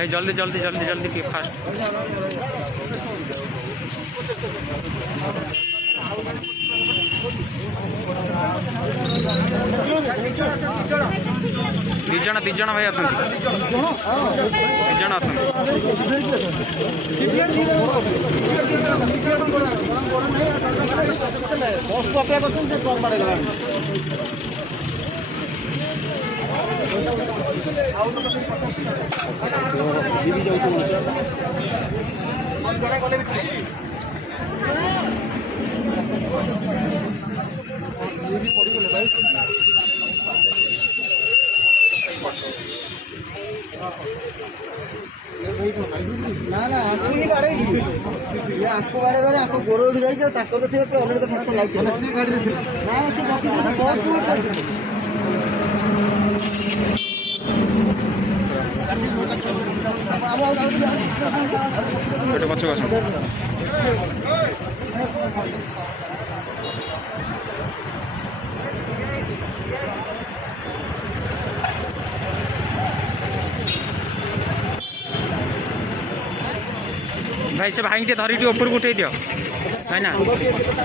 भाई जल्दी जल्दी जल्दी जल्दी ଟିକେ फास्ट दिजण भाई आसन दिजण आसन ना ना आपको ही बाड़े ये आपको बाड़े बारे आपको गोरो उठ जाई जो ताको से पे ऑलरेडी तो फैक्चर लाइट है ना से बस पोस्ट में कर बेटा बच्चों का भाई से भाई धरी ऊपर उठे दियो है ना।